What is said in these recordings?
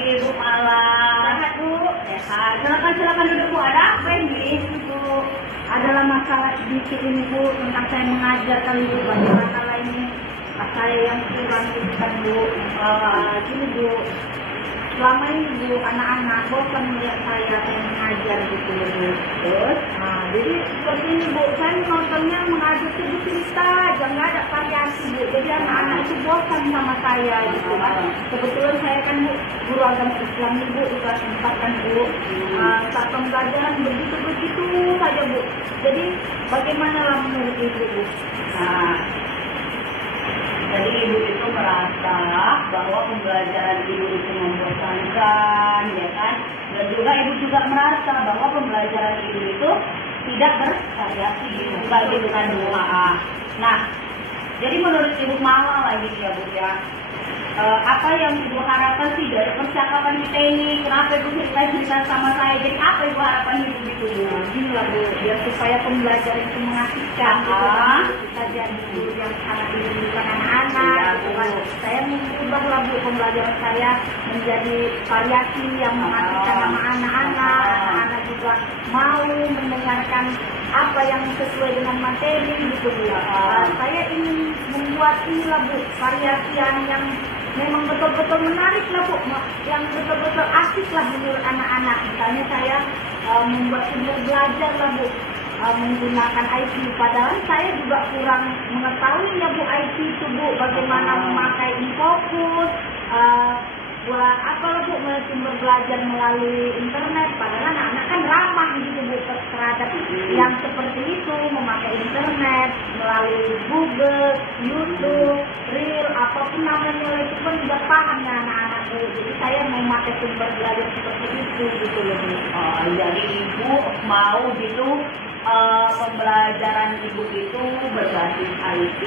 pagi Bu Malam. Sehat Bu. Sehat. Silakan duduk Bu. Ada apa ini Bu? Adalah masalah sedikit ini Bu tentang saya mengajarkan Bu, bagaimana ini saya yang kurang itu kan Bu. Gini Bu, selama ini Bu anak-anak bosan melihat saya mengajar gitu Bu. Terus, jadi seperti ini Bu, saya nontonnya mengajar itu cerita aja, nggak ada variasi Bu. Jadi anak-anak itu bosan sama saya gitu kan. Kebetulan saya kan Bu, guru agama Islam Bu, di kelas 4 kan Bu. Saat pembelajaran begitu-begitu saja Bu. Jadi bagaimana lah menurut Ibu Bu? Jadi Ibu itu merasa bahwa pembelajaran Ibu itu membosankan, ya kan? Dan juga Ibu juga merasa bahwa pembelajaran Ibu itu tidak bervariasi gitu, gitu kan Bu. Nah, jadi menurut Ibu Mala lagi ya Bu ya. Apa yang Ibu harapkan sih dari percakapan kita ini? Kenapa Ibu cerita sama saya? Jadi apa Ibu harapan Ibu gitu Bu? Gini lah Bu, biar supaya pembelajaran itu mengasihkan gitu kan. Kita jadi guru yang sangat dirindukan anak-anak gitu kan. Saya mengubah lah Bu pembelajaran saya menjadi variasi yang mengasihkan sama anak-anak. Anak-anak juga mau mendengarkan apa yang sesuai dengan materi gitu Bu. Saya ingin membuat ini lah Bu, variasian yang memang betul-betul menarik lah Bu, yang betul-betul asik lah menurut anak-anak. Misalnya saya membuat sumber belajar lah Bu, menggunakan IT. Padahal saya juga kurang mengetahui ya Bu IT itu Bu, bagaimana memakai Infocus, buat apa lah Bu, sumber belajar melalui internet. Padahal anak-anak kan ramah gitu Bu terhadap yang seperti itu, memakai internet melalui Google, YouTube, Reel, apapun namanya itu pun juga paham ya anak-anak Bu. Jadi saya mau memakai sumber belajar seperti itu gitu loh Bu. Jadi Ibu mau gitu pembelajaran Ibu itu berbasis IT,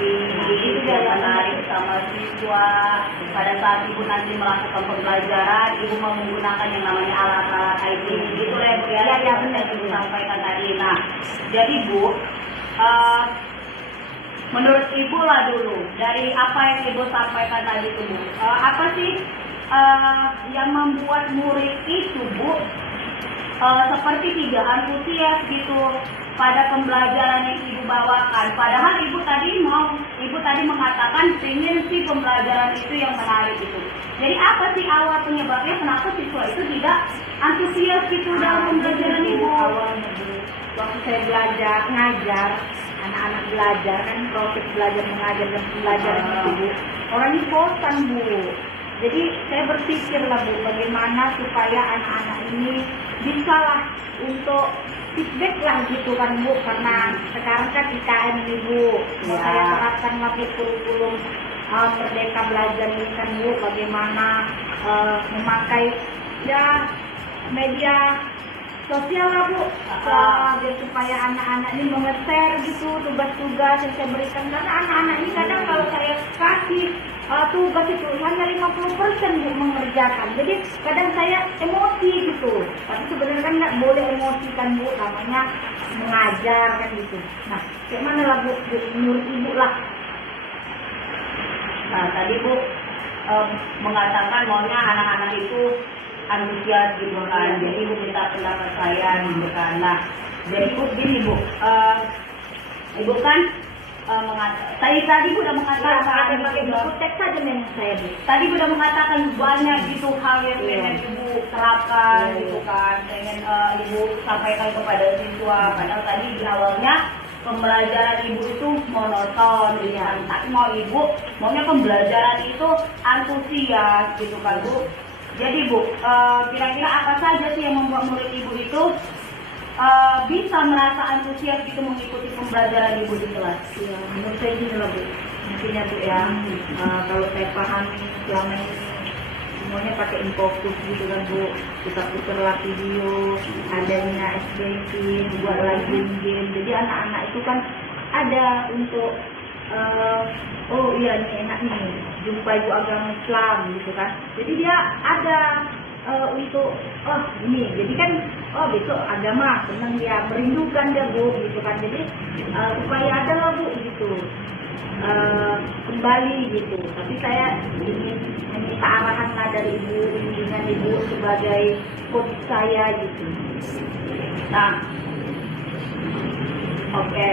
dan menarik sama siswa. Pada saat Ibu nanti melakukan pembelajaran, Ibu mau menggunakan yang namanya alat-alat IT, gitu ya Bu ya. Ya benar Ibu sampaikan tadi. Nah, jadi Bu, menurut Ibu lah dulu dari apa yang Ibu sampaikan tadi itu Bu, apa sih yang membuat murid itu Bu seperti tidak antusias gitu pada pembelajaran yang Ibu bawakan? Padahal Ibu tadi mengatakan pengen sih pembelajaran itu yang menarik itu. Jadi apa sih awal penyebabnya kenapa siswa itu tidak antusias gitu dalam pembelajaran Ibu? Awalnya Bu, waktu saya ngajar anak-anak belajar kan, proses belajar mengajar dan pembelajaran itu Bu, orangnya bosan Bu. Jadi saya berpikir lah Bu, bagaimana supaya anak-anak ini bisa lah untuk feedback lah gitu kan Bu, karena sekarang kan IKN ini Bu, saya terapkan lah Bu kurikulum Merdeka Belajar ini kan Bu, bagaimana memakai ya media sosial lah Bu, biar supaya anak-anak ini nge-share gitu tugas-tugas yang saya berikan. Karena anak-anak ini kadang kalau saya kasih tugas itu hanya 50% Bu mengerjakan. Jadi kadang saya emosi gitu. Tapi sebenarnya kan nggak boleh emosi kan Bu, namanya mengajar kan gitu. Nah, kayak mana lah Bu, menurut Ibu lah. Nah, tadi Bu mengatakan maunya anak-anak itu antusias gitu kan. Jadi Ibu minta pendapat saya gitu kan. Nah, jadi Bu gini Bu, Ibu kan tadi udah mengatakan pakai buku teks saja memang saya Bu. Tadi udah mengatakan banyak gitu hal yang pengen Ibu terapkan gitu kan, pengen Ibu sampaikan kepada siswa. Padahal tadi di awalnya pembelajaran Ibu itu monoton gitu kan. Tapi maunya pembelajaran itu antusias gitu kan Bu. Jadi Bu, kira-kira apa saja sih yang membuat murid Ibu itu bisa merasa antusias gitu mengikuti pembelajaran Ibu di kelas? Ya, menurut saya gini lah Bu, mungkin ya Bu ya, kalau saya paham selama ini semuanya pakai Infocus gitu kan Bu, kita putar lah video, adanya SBC, buat lagi game. Jadi anak-anak itu kan ada untuk oh iya ini enak nih, jumpa ibu agama Islam gitu kan. Jadi dia ada untuk ini, jadi kan besok agama senang dia, merindukan dia Bu gitu kan. Jadi supaya ada lah Bu gitu kembali gitu. Tapi saya ingin meminta arahan lah dari Ibu, bimbingan Ibu sebagai coach saya gitu. Nah, oke.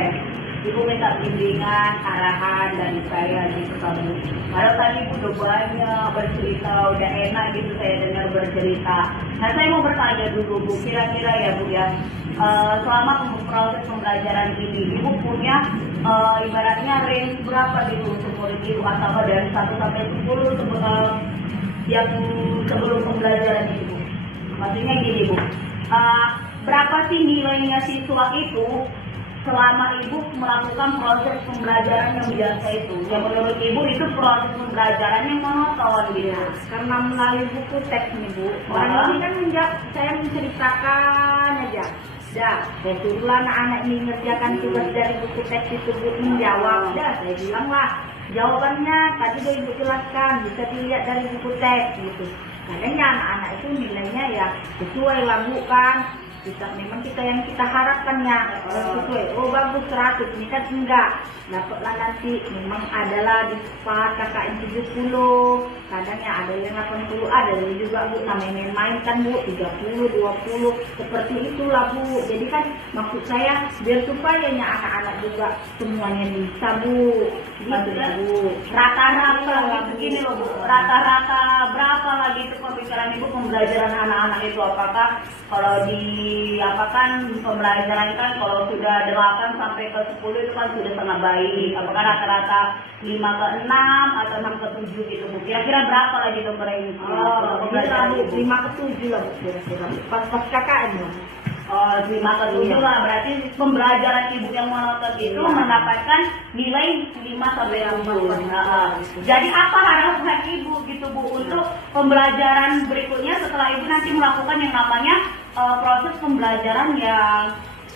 Ibu minta bimbingan, arahan dari saya gitu kan Bu. Kalau tadi Bu udah banyak bercerita, udah enak gitu saya dengar bercerita. Nah saya mau bertanya dulu Bu, kira-kira ya Bu ya, selama proses pembelajaran ini, Ibu punya ibaratnya range berapa gitu untuk murid Ibu, atau dari 1 sampai 10 yang sebelum pembelajaran itu? Maksudnya gini Bu, berapa sih nilainya siswa itu selama Ibu melakukan proses pembelajaran yang biasa itu? Yang menurut Ibu itu proses pembelajaran yang monoton gitu. Karena melalui buku teks nih Bu, orang ini kan saya menceritakan aja. Dah, saya suruhlah anak-anak ini mengerjakan tugas dari buku teks itu Bu, menjawab. Dah, saya bilang lah, jawabannya tadi udah Ibu jelaskan, bisa dilihat dari buku teks gitu. Kadangnya anak-anak itu nilainya ya sesuai lah Bu kan. Memang kita yang kita harapkan ya sesuai. Oh bagus 100, ini kan enggak. Dapatlah nanti memang adalah di part KKN 70, kadangnya ada yang 80, ada yang juga Bu namanya main kan Bu 30, 20, seperti itulah Bu. Jadi kan maksud saya biar supayanya anak-anak juga semuanya bisa Bu. Gitu ya Bu. Rata-rata begini loh Bu, rata-rata berapa lagi itu pemikiran Ibu pembelajaran anak-anak itu? Apakah kalau diapakan pembelajaran kan kalau sudah 8 sampai ke 10 itu kan sudah setengah baik. Apakah rata-rata 5 ke 6 atau 6 ke 7 gitu Bu? Kira-kira berapa lagi tuh range pembelajaran Bu, 5 ke 7 lah Bu kira-kira. Pas KKN lah. 5 ke 7 lah, berarti pembelajaran Ibu yang monoton itu mendapatkan nilai 5 sampai 7. Jadi apa harapan Ibu gitu Bu untuk pembelajaran berikutnya setelah Ibu nanti melakukan yang namanya proses pembelajaran yang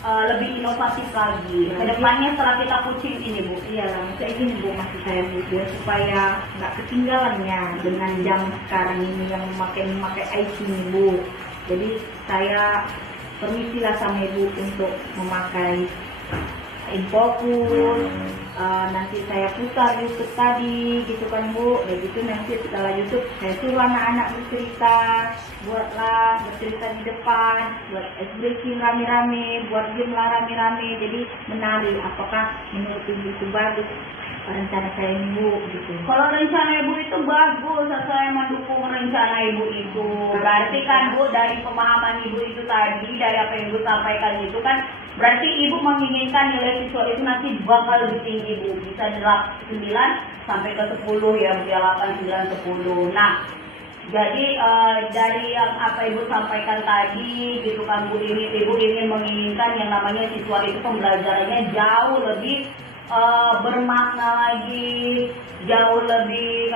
lebih inovatif lagi kedepannya setelah kita coaching ini Bu? Iya, kayak gini Bu, maksud saya Bu, biar supaya nggak ketinggalannya dengan jam sekarang ini yang memakai IT ini Bu. Jadi saya permisilah sama Ibu untuk memakai Infokus, nanti saya putar YouTube tadi gitu kan Bu. Begitu nanti setelah YouTube saya suruh anak-anak bercerita, buatlah bercerita di depan, buat ice breaking rame-rame, buat game lah rame-rame. Jadi menarik, apakah menurut Ibu itu bagus rencana saya ini Bu gitu. Kalau rencana Ibu itu bagus, saya mendukung rencana Ibu itu. Berarti kan Bu, dari pemahaman Ibu itu tadi, dari apa yang Ibu sampaikan itu kan berarti Ibu menginginkan nilai siswa itu nanti bakal lebih tinggi Bu, bisa 9 sampai ke 10 ya, 8, 9, 10. Nah, jadi dari yang apa Ibu sampaikan tadi gitu kan Bu, Ibu ingin menginginkan yang namanya siswa itu pembelajarannya jauh lebih bermakna lagi, jauh lebih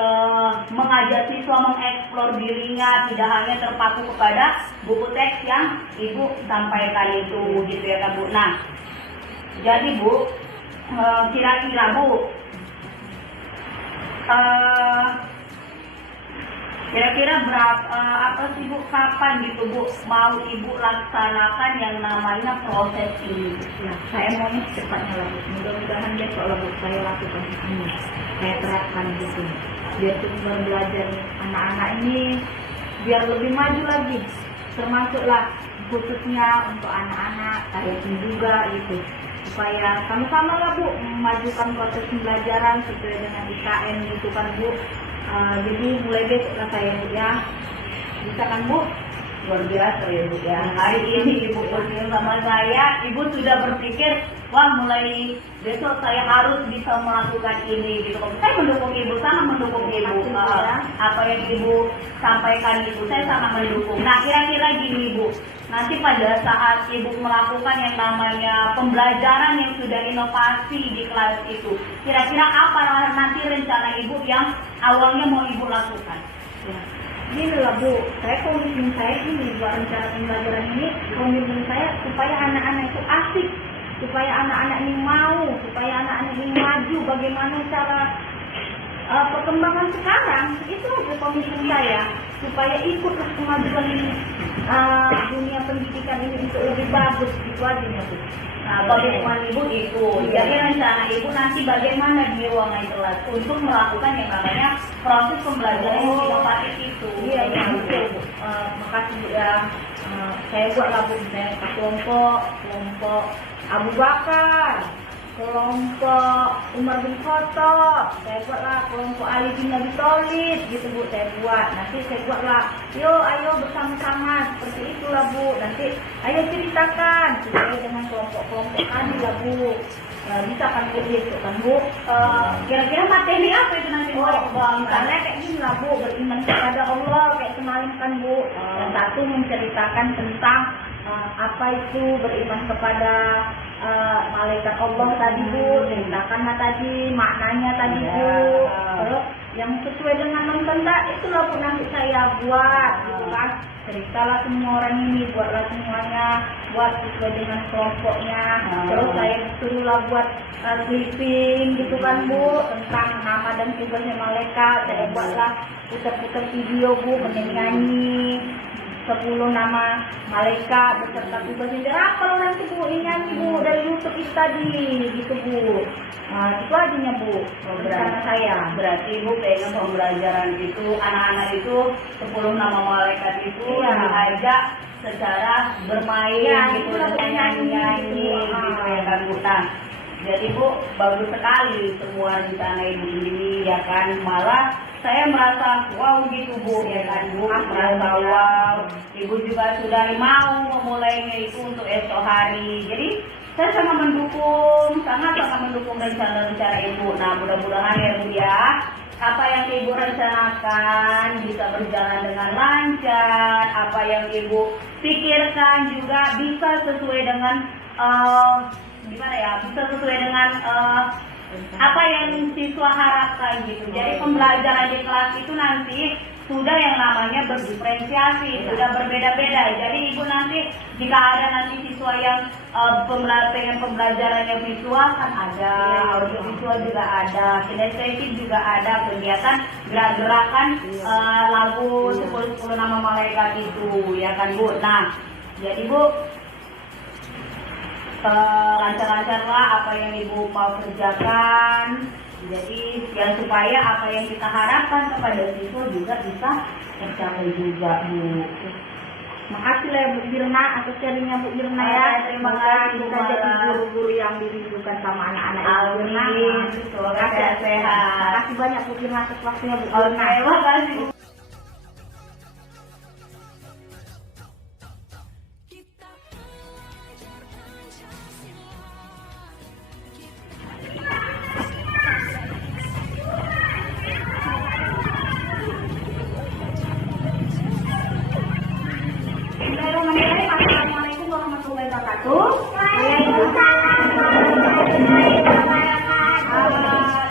mengajak siswa mengeksplor dirinya, tidak hanya terpaku kepada buku teks yang Ibu sampaikan itu gitu ya kan Bu. Nah, jadi Bu, kira-kira Bu, kira-kira berapa apa sih Bu, kapan gitu Bu mau Ibu laksanakan yang namanya proses ini? Ya, saya maunya cepatnya lah Bu. Mudah-mudahan besok lah Bu saya lakukan ini. Saya terapkan gitu. Biar tujuan belajar anak-anak ini biar lebih maju lagi. Termasuklah khususnya untuk anak-anak, saya juga gitu. Supaya sama-sama lah Bu memajukan proses pembelajaran sesuai dengan IKN gitu kan Bu. Jadi mulai besok lah saya Bu ya. Bisa kan Bu? Luar biasa ya Bu ya. Hari ini Ibu bertemu sama saya, Ibu sudah berpikir, wah mulai besok saya harus bisa melakukan ini gitu. Saya mendukung Ibu, sangat mendukung Ibu. Apa yang Ibu sampaikan itu saya sangat mendukung. Nah kira-kira gini Bu, nanti pada saat Ibu melakukan yang namanya pembelajaran yang sudah inovasi di kelas itu, kira-kira apa nanti rencana Ibu yang awalnya mau Ibu lakukan? Ya. Gini lah Bu, saya komitmen saya ini buat rencana pembelajaran ini, komitmen saya supaya anak-anak itu asik, supaya anak-anak ini mau, supaya anak-anak ini maju. Bagaimana cara perkembangan sekarang, itu aja komitmen saya, supaya ikutlah kemajuan ini, dunia pendidikan ini untuk lebih bagus, itu aja Bu. Nah, komitmen Ibu itu, jadi rencana Ibu nanti bagaimana di ruangan kelas untuk melakukan yang namanya proses pembelajaran yang inovatif itu. Iya, betul. makasih Bu ya. Saya buatlah Bu misalnya kelompok Abu Bakar, kelompok Umar bin Khattab, saya buatlah kelompok Ali bin Abi Thalib gitu Bu, saya buat. Nanti saya buatlah, ayo bersama-sama seperti itulah Bu. Nanti ayo ceritakan sesuai dengan kelompok-kelompok tadi lah Bu. Bisa kan Bu, besok kan Bu. Kira-kira materi apa itu nanti? Misalnya kayak gini lah Bu, beriman kepada Allah kayak kemarin kan Bu. Yang satu menceritakan tentang apa itu beriman kepada malaikat Allah tadi Bu, ceritakanlah tadi maknanya tadi Bu. Terus yang sesuai dengan nonton itulah Bu nanti saya buat gitu kan. Ceritalah semua orang ini, buatlah semuanya, buat sesuai dengan kelompoknya. Terus saya suruhlah buat clipping gitu kan Bu, tentang nama dan tugasnya malaikat. Saya buatlah putar-putar video Bu, menyanyi 10 nama malaikat beserta tugasnya. Apa nanti Bu, ini nyanyi Bu dari YouTube itu tadi gitu Bu. Itu aja Bu, rencana saya. Berarti Bu pengen pembelajaran itu anak-anak itu 10 nama malaikat itu diajak secara bermain gitu, nyanyi gitu ya kan Bu. Nah, jadi Bu bagus sekali semua rencana Ibu ini ya kan, malah saya merasa wow gitu Bu ya kan Bu, merasa wow. Ibu juga sudah mau memulainya itu untuk esok hari. Jadi saya sangat mendukung rencana-rencana Ibu. Nah, mudah-mudahan ya Bu ya, apa yang Ibu rencanakan bisa berjalan dengan lancar, apa yang Ibu pikirkan juga bisa sesuai dengan bisa sesuai dengan apa yang siswa harapkan gitu. Jadi pembelajaran di kelas itu nanti sudah yang namanya berdiferensiasi, sudah berbeda-beda. Jadi Ibu nanti jika ada nanti siswa yang pengen pembelajaran yang visual kan ada, audio visual juga ada, kinestetik juga ada, kegiatan gerak-gerakan lagu 10 nama malaikat itu ya kan Bu. Nah, jadi Bu lancar-lancarlah apa yang Ibu mau kerjakan. Jadi yang supaya apa yang kita harapkan kepada siswa juga bisa tercapai juga Bu. Makasih lah Bu Irna atas sharingnya Bu Irna ya. Terima kasih kita jadi guru-guru yang dirindukan sama anak-anak Ibu Irna. Semoga sehat. Makasih banyak Bu Irna atas waktunya Bu Irna. Terima kasih. Assalamualaikum warahmatullahi wabarakatuh.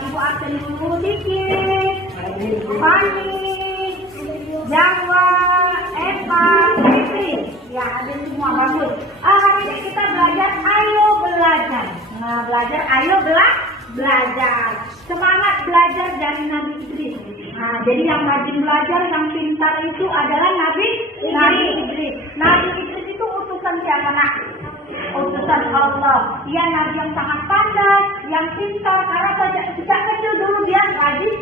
Ibu absen dulu dikit. Fani, Jawa, Eva, Fitri. Ya, ada semua bagus. Hari ini kita belajar ayo belajar. Nah, belajar ayo belajar. Semangat belajar dari Nabi Idris. Nah, jadi yang rajin belajar, yang pintar itu adalah Nabi Idris. Nabi Idris itu utusan siapa nak? Utusan Allah. Dia nabi yang sangat pandai, yang pintar, karena sejak kecil dulu dia rajin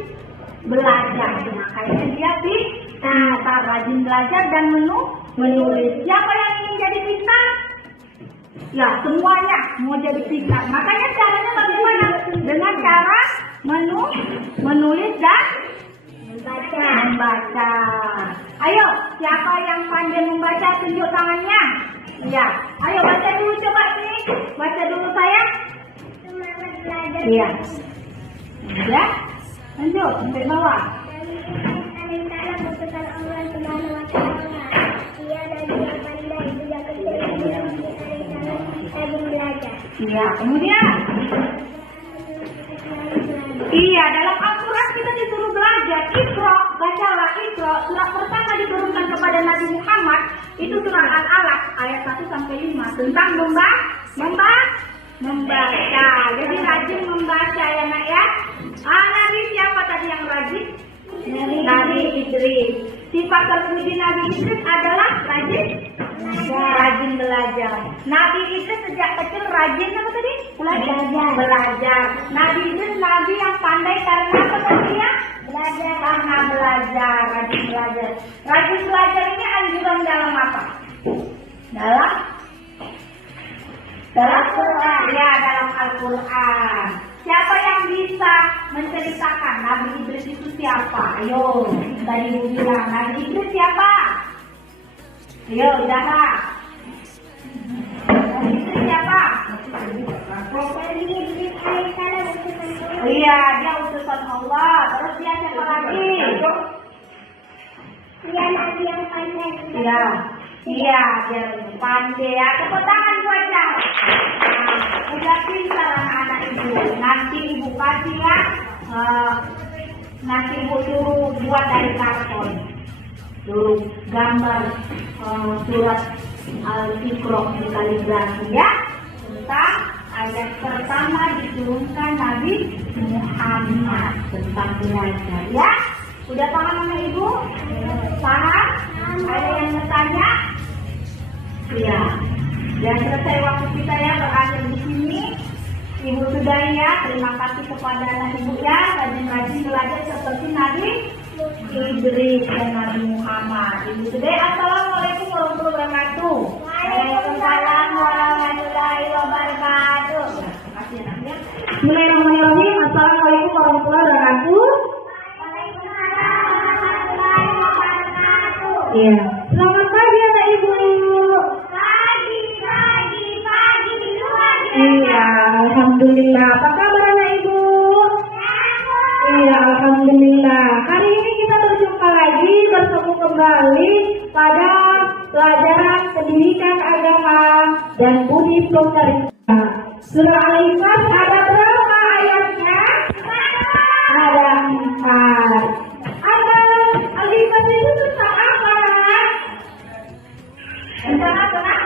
belajar. Makanya dia pintar, rajin belajar dan menulis. Siapa yang ingin jadi pintar? Ya, semuanya mau jadi pintar. Makanya caranya bagaimana? Dengan cara menulis dan membaca. Ayo, siapa yang pandai membaca tunjuk tangannya? Ya, ayo baca dulu coba ini. Baca dulu saya. Semangat belajar. Iya. Ya, lanjut sampai bawah. Iya, kemudian. Iya, dalam Al-Quran kita disuruh belajar. Iqra, bacalah Iqra. Surat pertama diturunkan kepada Nabi Muhammad itu surah Al-Alaq ayat 1 sampai 5 tentang membaca. Jadi rajin membaca ya nak ya. Nabi siapa tadi yang rajin? Nabi Idris. Sifat terpuji Nabi Idris adalah rajin belajar. Nabi Idris sejak kecil rajin apa tadi? Belajar. Nabi Idris nabi yang pandai karena apa tadi ya? Karena belajar, rajin belajar. Rajin belajar ini anjuran dalam Quran, ya, dalam Al-Quran. Siapa yang bisa menceritakan Nabi Idris itu siapa? Ayo, tadi ibu bilang Nabi Idris siapa? Ayo, Zahra. Nabi Idris siapa? Iya, dia utusan Allah. Terus dia siapa lagi? Dia Nabi yang pandai. Iya, dia pandai. Ya, tepuk tangan buat Zahra. Udah pintar anak-anak ibu. Nanti ibu kasihlah, nanti ibu suruh buat dari karton. Suruh gambar surat Al-Iqra di kaligrafi ya, tentang ayat pertama diturunkan Nabi Muhammad tentang belajar ya. Udah paham anak ibu? Paham? Ada yang bertanya? Iya. Dan selesai waktu kita ya, berakhir di sini. Ibu sudah ya, terima kasih kepada anak ibu ya, rajin-rajin belajar seperti Nabi Idris dan Nabi Muhammad. Ibu sudah, assalamualaikum warahmatullahi wabarakatuh. Waalaikumsalam warahmatullahi wabarakatuh. Terima kasih ya. Bismillahirrahmanirrahim. Assalamualaikum warahmatullahi wabarakatuh. Waalaikumsalam warahmatullahi wabarakatuh. Iya. Selamat pagi anak ibu. Pagi di luar Iya, alhamdulillah. Apa kabar anak ibu? Iya, alhamdulillah. Hari ini kita berjumpa lagi, bertemu kembali pada pelajaran pendidikan agama dan budi pekerja. Surah Al-Ikhlas ada berapa ayatnya? Ada 4. Ada Al-Ikhlas itu tentang apa? Tentang apa, Nak?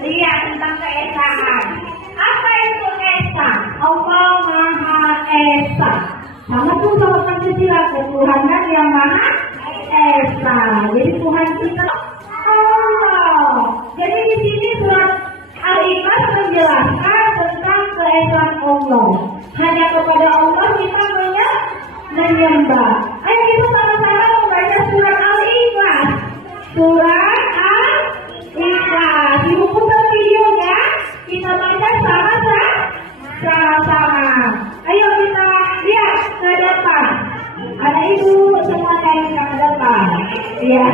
Iya, tentang keesaan. Apa itu esa? Allah Maha Esa. Sama tuh sama Pancasila, ketuhanan yang Maha Esa. Jadi Tuhan kita Allah. Jadi di sini surat Al-Ikhlas menjelaskan tentang keesaan Allah. Hanya kepada Allah kita menyembah. Ayo kita sama-sama membaca surat Al-Ikhlas. Surat Al-Ikhlas. Ibu putar videonya. Kita baca sama-sama. Ayo kita lihat ke depan. Ada ibu semua naik ke depan. Iya.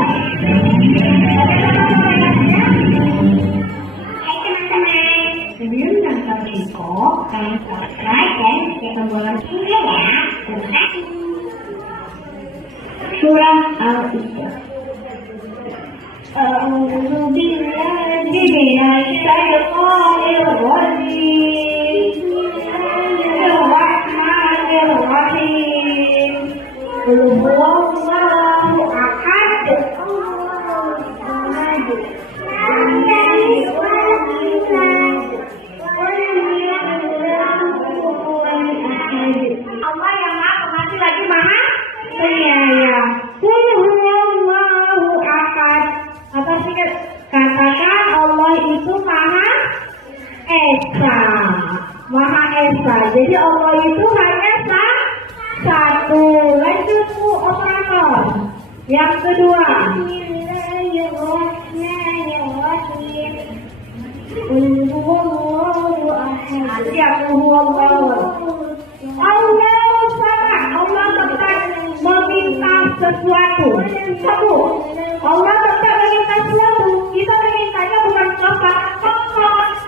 Hai teman-teman. Sebelum yang kami kok, kalian subscribe dan cek tombol loncengnya ya. Terima kasih. Surah Al-Ikhlas. A'udzu billahi minasy syaithanir rajim. Bismillahirrahmanirrahim. Qul huwallahu ahad. Allah yang Maha Pengasih lagi Maha Penyayang. Qul huwallahu ahad. Apa sih? Katakan Allah itu Maha Esa. Maha Esa. Jadi Allah itu hanya satu. Lanjut Bu operator. Yang kedua. Bismillahirrahmanirrahim. Qul huwallahu ahad. Ya huwallahu. Allah sama. Allah tetap meminta sesuatu. Satu. Allah tetap meminta sesuatu. Kita memintanya bukan kepada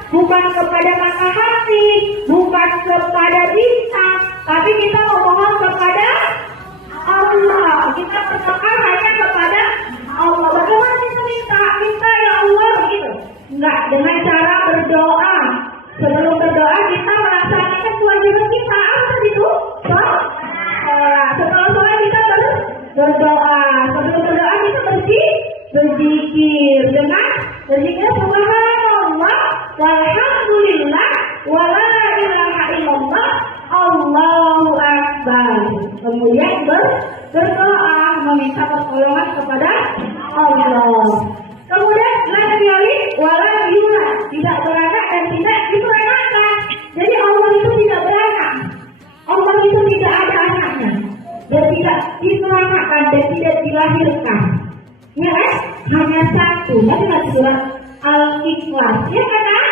bukan kepada mata hati, bukan kepada bintang, tapi kita memohon kepada Allah. Kita berdoa hanya kepada Allah. Bagaimana kita minta ya Allah gitu? Enggak, dengan cara berdoa. Sebelum berdoa kita melaksanakan kewajiban kita. Apa itu? Setelah sholat kita berdoa. Sebelum berdoa kita berzikir dengan berzikir subhanallah walhamdulillah wala ilaha illallah Allahu akbar. Kemudian berdoa meminta pertolongan kepada Allah. Kemudian la yalid wala yulad, tidak beranak dan tidak diperanakan. Jadi Allah itu tidak beranak. Allah itu tidak ada anaknya. Dan tidak diperanakan dan tidak dilahirkan. Ya kan? satunya dengan surat Al-Ikhlas, ya kan?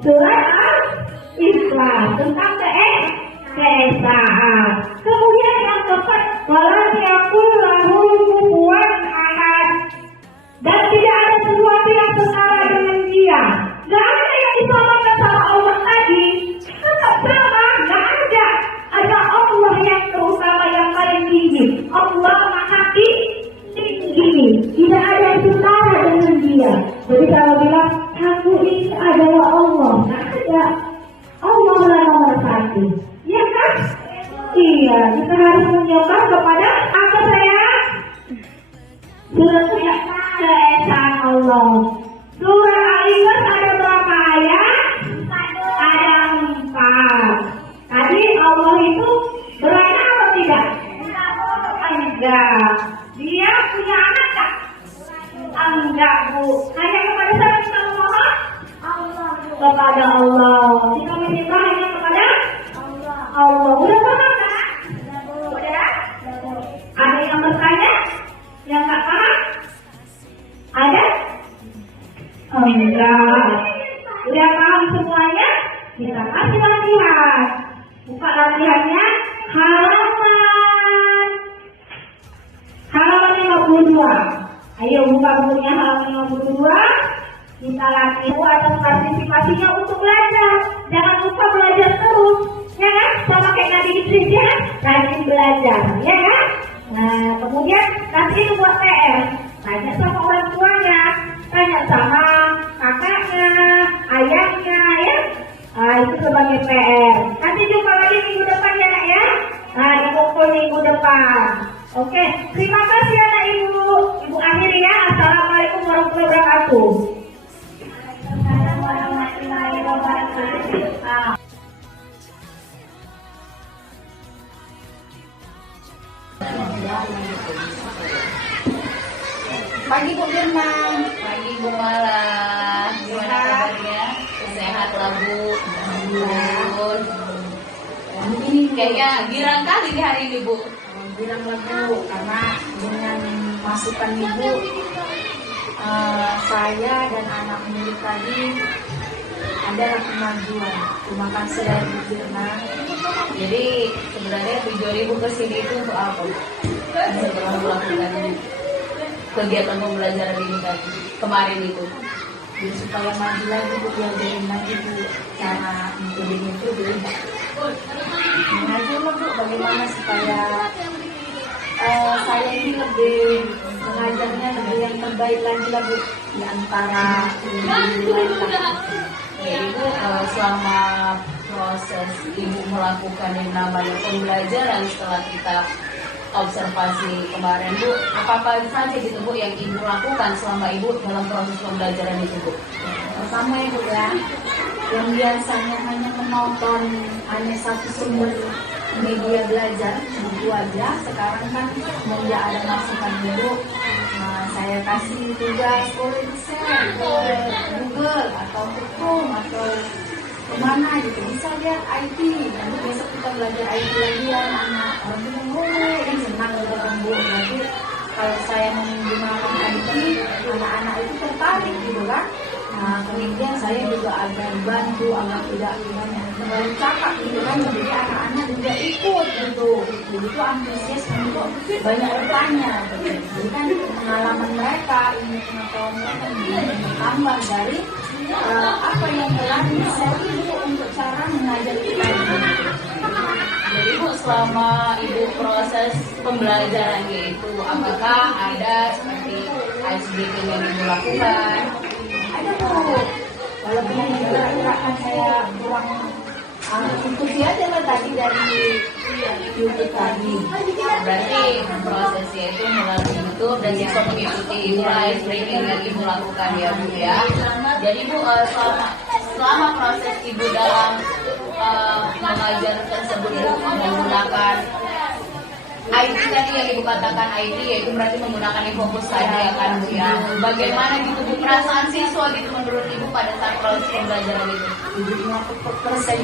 Surat Al-Ikhlas tentang keesaan. Kemudian yang keempat, walam yakul lahul kufuwan ahad, dan tidak ada sesuatu yang setara dengan dia. Gak ada yang disamakan sama Allah tadi. Tetap sama, gak ada. Ada Allah yang terutama, yang paling tinggi. Allah maha tinggi. Tidak ada yang setara dengan dia. Jadi kalau bilang aku ini adalah Allah, gak ada. Allah adalah nomor satu. Iya kan? Iya, kita harus menyembah kepada apa sayang? Surat keesaan Allah. Surah Al-Ikhlas ada berapa ayat? Ada 4. Tadi Allah itu beranak atau tidak? Enggak. Dia punya anak tak? Enggak, Bu. Hanya kepada siapa kita memohon? Allah. Kepada Allah. Kita menyembah hanya kepada Allah. Udah paham kan? Udah? Ada yang bertanya? Yang nggak paham? Ada? Enggak. Udah paham semuanya? Kita kasih latihan. Buka latihannya. Halaman 52. Ayo buka bukunya halaman 52. Kita latihan atas partisipasinya untuk belajar. Jangan lupa belajar terus, ya kan? Sama kayak Nabi Idris ya, rajin belajar, ya kan? Nah, kemudian nanti itu buat PR. Tanya sama orang tuanya, tanya sama kakaknya, ayahnya, ya. Nah, itu sebagai PR. Nanti jumpa lagi minggu depan ya, Nak ya. Nah, dikumpul minggu depan. Oke, terima kasih anak ibu. Ibu akhiri ya. Assalamualaikum warahmatullahi wabarakatuh. Warahmatullahi wabarakatuh. Pagi Bu Firman. Pagi Bu Mala. Gimana kabarnya? Sehat lah Bu. Alhamdulillah. Ini kayaknya girang kali di hari ini Bu. Bilang Bu, karena dengan masukan Ibu, saya dan anak murid tadi adalah kemajuan. Terima kasih dari Bu Firna. Jadi sebenarnya tujuan Ibu kesini itu untuk apa? Setelah melakukan kegiatan pembelajaran ini tadi kemarin itu. Jadi supaya maju lagi Bu, diajarin lagi Bu cara metodenya itu Bu. Mengajar Bu, bagaimana supaya saya ini lebih mengajarnya lebih yang terbaik lagi lah Bu di antara guru lain lah. Ya Ibu, selama proses Ibu melakukan yang namanya pembelajaran setelah kita observasi kemarin Bu, apa-apa saja gitu Bu yang Ibu lakukan selama Ibu dalam proses pembelajaran itu Bu? Pertama ya Bu ya, yang biasanya hanya menonton hanya satu sumber media belajar buku aja, sekarang kan semenjak ada masukan Ibu, saya kasih tugas boleh di-share ke Google atau ke Chrome atau kemana gitu, bisa lihat IT. Nanti besok kita belajar IT lagi ya anak. Orang yang senang dengan Bu. Berarti kalau saya menggunakan IT, anak-anak itu tertarik gitu kan. Nah, kemudian saya juga agak bantu, agak tidak terlalu cakap gitu kan. Jadi anak-anak juga ikut gitu. Jadi itu antusias untuk banyak bertanya. Jadi kan pengalaman mereka, ini pengetahuan mereka bertambah dari apa yang telah di-share Ibu untuk cara mengajar kita. Jadi Bu, selama Ibu proses pembelajaran itu, apakah ada seperti ice breaking yang Ibu lakukan? Ada Bu, walaupun gerak-gerakan saya kurang ikuti aja lah tadi dari YouTube tadi. Berarti prosesnya itu melalui YouTube dan bisa mengikuti Ibu ice breaking yang Ibu lakukan ya Bu ya. Jadi Bu, selama proses Ibu dalam mengajar tersebut Bu menggunakan IT tadi yang Ibu katakan IT, yaitu berarti menggunakan fokus tadi ya kan Bu ya. Bagaimana gitu Bu perasaan siswa gitu menurut Ibu pada saat proses pembelajaran itu? 75%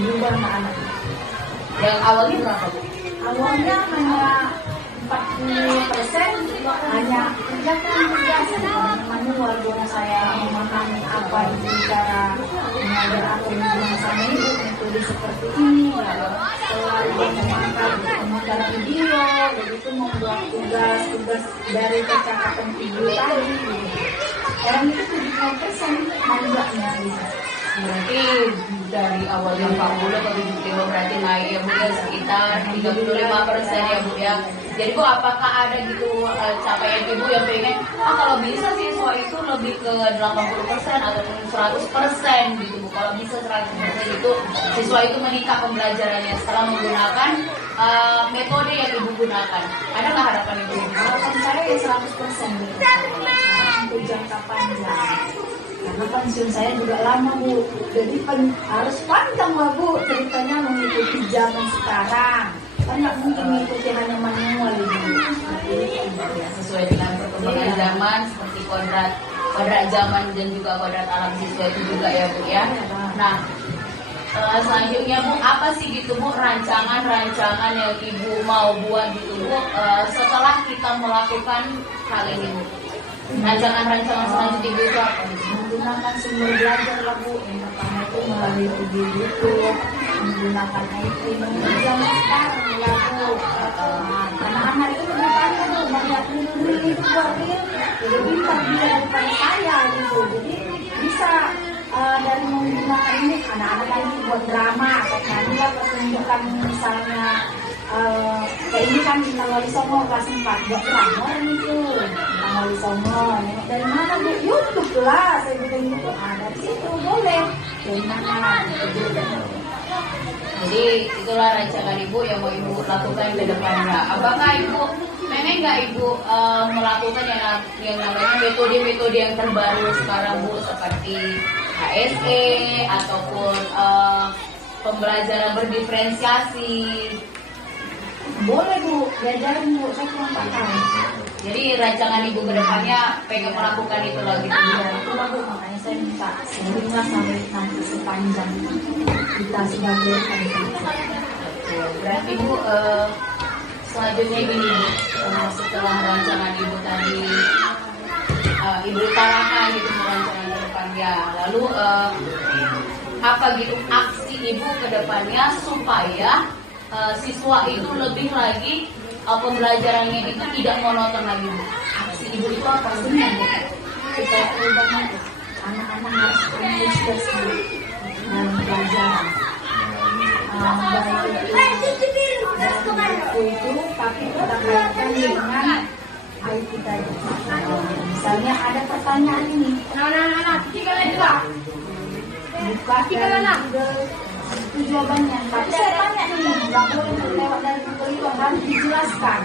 juga anak-anak. Yang awalnya berapa Bu? Awalnya hanya 40%, hanya kerjakan tugas manual bahwa saya memahami apa itu cara mengajar atau sama ibu metode seperti ini lalu memakan video begitu membuat tugas dari percakapan video tadi orang itu 75% mangganya Berarti dari awalnya 40 ke 75 berarti naik ya Bu ya sekitar 35% ya Bu ya. Jadi Bu apakah ada gitu capaian Ibu yang pengen kalau bisa siswa itu lebih ke 80% ataupun 100% gitu Bu. Kalau bisa 100% itu siswa itu meningkat pembelajarannya setelah menggunakan metode yang Ibu gunakan. Adakah harapan Ibu? Harapan saya ya 100% gitu. Untuk jangka panjang. Karena pensiun saya juga lama Bu, jadi harus panjang lah Bu ceritanya mengikuti zaman sekarang. Kan nggak mungkin mengikuti hanya manual ini. Sesuai dengan perkembangan zaman seperti kuadrat zaman dan juga kuadrat alam siswa itu juga ya Bu ya. Nah selanjutnya Bu apa sih gitu Bu rancangan yang Ibu mau buat gitu Bu setelah kita melakukan hal ini Bu? Rancangan selanjutnya Ibu itu apa? Menggunakan sumber belajar lah Bu. Yang pertama itu melalui video YouTube, menggunakan IT, menggunakan zaman sekarang lah Bu. Anak-anak itu lebih pandai Bu, melihat video itu buat real, lebih pintar dia daripada saya gitu. Jadi bisa dari menggunakan ini anak-anak lagi buat drama, nanti lah pertunjukan misalnya kayak ini kan Bintang Wali Songo kelas 4 buat drama itu Bintang Wali Songo dari mana Bu? YouTube lah saya bilang gitu ada di situ boleh dari mana jadi itulah rancangan Ibu yang mau Ibu lakukan ke depannya. Apakah Ibu pengen nggak Ibu melakukan yang namanya metode-metode yang terbaru sekarang Bu seperti HSE ataupun pembelajaran berdiferensiasi? Boleh Bu, diajarin Bu, saya cuma pakai. Jadi rancangan Ibu ke depannya pengen melakukan itu lagi Bu. Ya, itulah Bu, makanya saya minta sebelumnya sampai nanti sepanjang kita sebagai Berarti Bu selanjutnya gini Bu, setelah rancangan Ibu tadi Ibu utarakan gitu rancangan ke depannya. Lalu apa gitu aksi Ibu ke depannya supaya siswa itu lebih lagi pembelajarannya itu tidak monoton lagi Bu. Aksi Ibu itu apa sih? Supaya perubahan anak-anak harus antusias dalam pelajaran. Baik itu tapi kita kaitkan dengan IT tadi. Misalnya ada pertanyaan ini. Buka dari Google itu jawabannya. Tapi saya tanya nih, nggak boleh lewat dari Google itu harus dijelaskan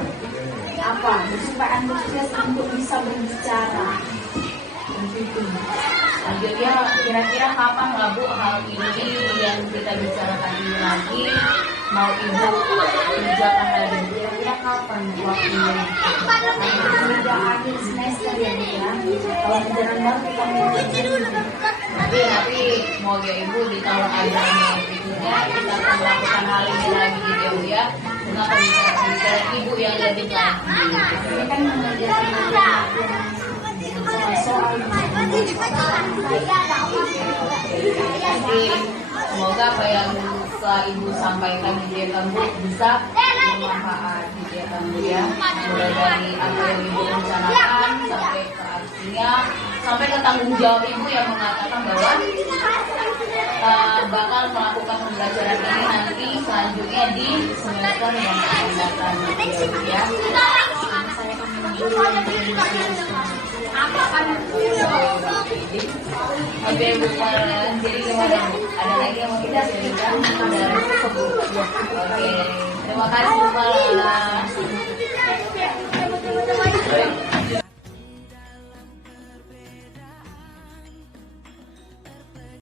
apa supaya antusias untuk bisa berbicara. Begitu. Selanjutnya kira-kira kapan lah Bu hal ini yang kita bicarakan ini lagi mau Ibu kerjakan lagi? Kira-kira kapan waktunya? Sudah akhir semester ya Bu ya. Kalau ajaran baru kita mulai. Tapi mau ya Ibu di tahun ajaran yang berikutnya kita akan melakukan hal ini lagi gitu ya Bu ya dengan pembicaraan Ibu yang lebih lagi. Ini kan mengajarkan anak soal Jadi semoga apa yang telah Ibu sampaikan di dia Bu bisa bermanfaat di dia Bu ya. Mulai dari apa yang Ibu rencanakan sampai ke aksinya, sampai ke tanggung jawab Ibu yang mengatakan bahwa bakal melakukan pembelajaran ini nanti selanjutnya di semester yang akan datang gitu ya. saya akan menunjukkan Oke Bu, jadi gimana Bu? Ada lagi yang mau kita ceritakan? Oke, terima kasih Bu.